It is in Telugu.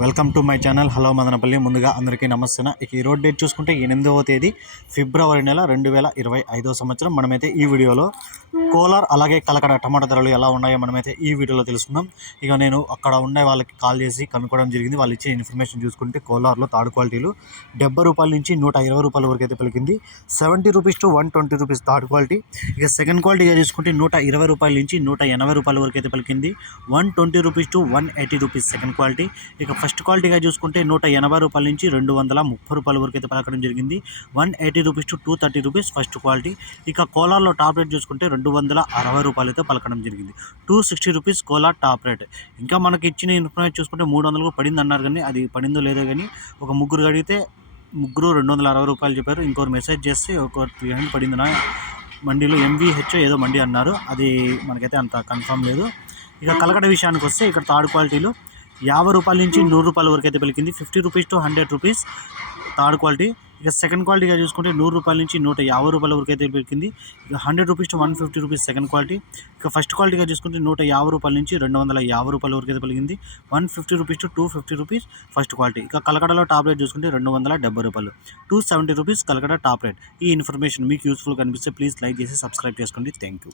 Welcome to my channel. Hello Madanapalle. ముందుగా అందరికీ నమస్తే. ఇక ఈ రోడ్ డేట్ చూసుకుంటే ఎనిమిదవ తేదీ ఫిబ్రవరి నెల రెండు వేల ఇరవై ఐదో సంవత్సరం. మనమైతే ఈ వీడియోలో కోలార్ అలాగే కలకడ టమాటా ధరలు ఎలా ఉన్నాయో మనమైతే ఈ వీడియోలో తెలుసుకుందాం. ఇక నేను అక్కడ ఉండే వాళ్ళకి కాల్ చేసి కనుక్కోవడం జరిగింది. వాళ్ళు ఇచ్చే ఇన్ఫర్మేషన్ చూసుకుంటే కోలార్లో థర్డ్ క్వాలిటీలు డెబ్బై రూపాయల నుంచి నూట ఇరవై రూపాయల వరకు అయితే పలికింది. Seventy rupees to one twenty rupees third quality. ఇక సెకండ్ క్వాలిటీగా చూసుకుంటే నూట ఇరవై రూపాయల నుంచి నూట ఎనభై రూపాయల వరకు అయితే పలికింది. One twenty rupees to one eighty rupees second quality. ఇక ఫస్ట్ క్వాలిటీగా చూసుకుంటే నూట ఎనభై రూపాయల నుంచి రెండు వందల ముప్పై రూపాయల వరకు అయితే పలకడం జరిగింది. One eighty rupees to two thirty rupees first quality. ఇక కోలాలో టాప్ రేట్ చూసుకుంటే రెండు వందల అరవై రూపాయలతో పలకడం జరిగింది. Two sixty rupees Kola top rate. ఇంకా మనకి ఇచ్చిన ఇన్ఫర్మేషన్ చూసుకుంటే మూడు వందలకు పడింది అన్నారు కానీ అది పడిందో లేదో కానీ ఒక ముగ్గురు అడిగితే ముగ్గురు రెండు వందల అరవై రూపాయలు చెప్పారు. ఇంకోరు మెసేజ్ చేస్తే ఒక త్రీ హండ్రెడ్ పడిందినా మండీలో ఎంవీహెచ్ ఏదో మండి అన్నారు. అది మనకైతే అంత కన్ఫర్మ్ లేదు. ఇక కలకడ విషయానికి వస్తే ఇక్కడ థర్డ్ క్వాలిటీలో యాభై రూపాయల నుంచి నూరు రూపాయల వరకు అయితే పలికింది. Fifty rupees to hundred rupees third quality. ఇక సెకండ్ క్వాలిటీగా చూసుకుంటే నూరు రూపాయల నుంచి నూట యాభై రూపాయల వరకు అయితే పెరిగింది ఇక hundred rupees to one fifty rupees second quality. ఇక ఫస్ట్ క్వాలిటీగా చూసుకుంటే నూట యాభై రూపాయల నుంచి రెండు వందల యాభై రూపాయల వరకు అయితే పెరిగింది one fifty rupees to two fifty rupees first quality. ఇక కలకడలో టాప్ రేట్ చూసుకుంటే రెండు వందల డెబ్బై రూపాయలు. Two seventy rupees Kalakada top rate. ఈ ఇన్ఫర్మేషన్ మీకు యూస్ఫుల్ కనిపిస్తే ప్లీజ్ లైక్ చేసి సబ్స్క్రైబ్ చేసుకోండి. Thank you.